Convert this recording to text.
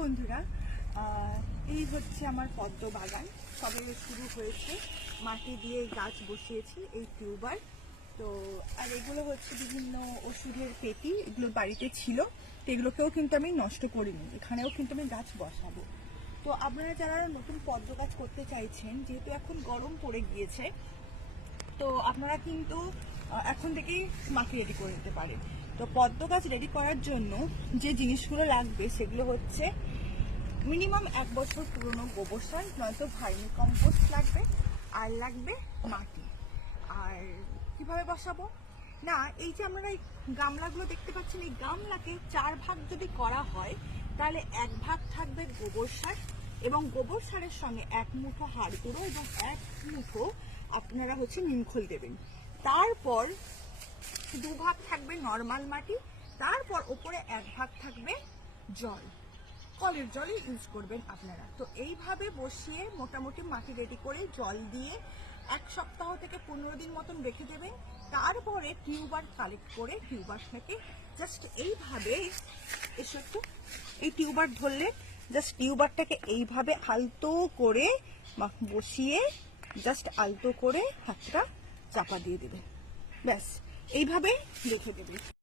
বন্ধুরা, এই হচ্ছে আমার পদ্ম বাগান। সবে শুরু হয়েছে, মাটি দিয়ে গাছ বসিয়েছি, এই টিউবার। তো আর এগুলো হচ্ছে বিভিন্ন ওষুধের পেটি, এগুলো বাড়িতে ছিল, তো এগুলোকেও কিন্তু আমি নষ্ট করিনি, এখানেও কিন্তু আমি গাছ বসাবো। তো আপনারা যারা নতুন পদ্ম গাছ করতে চাইছেন, যেহেতু এখন গরম পড়ে গিয়েছে, তো আপনারা কিন্তু এখন থেকেই মাটি রেডি করে নিতে পারেন। তো পদ্ম গাছ রেডি করার জন্য যে জিনিসগুলো লাগবে সেগুলো হচ্ছে মিনিমাম 1 বছর পুরনো গোবর সার, নয়তো ভার্মি কম্পোস্ট লাগবে, আর লাগবে মাটি। আর কিভাবে বসাবো না, এই যে আপনারা এই গামলাগুলো দেখতে পাচ্ছেন, এই গামলাকে 4 ভাগ যদি করা হয়, তাহলে 1 ভাগ থাকবে গোবর সার, এবং গোবর সারের সঙ্গে 1 মুঠো হাড় গুঁড়ো এবং 1 মুঠো আপনারা হচ্ছে নিমখোল দেবেন। তারপর 2 ভাগ থাকবে নর্মাল মাটি, তারপর ওপরে 1 ভাগ থাকবে জল, কলের জলই ইউজ করবেন আপনারা। তো এইভাবে বসিয়ে মোটামুটি মাটি রেডি করে জল দিয়ে 1 সপ্তাহ থেকে 15 দিন মতন রেখে দেবেন। তারপরে টিউবার কালেক্ট করে টিউবার থেকে জাস্ট এইভাবে এসে একটু এই টিউবার ধরলে জাস্ট টিউবারটাকে এইভাবে আলতো করে বসিয়ে জাস্ট আলতো করে হাতটা চাপা দিয়ে দেবে, ব্যাস এইভাবে রেখে দেবে।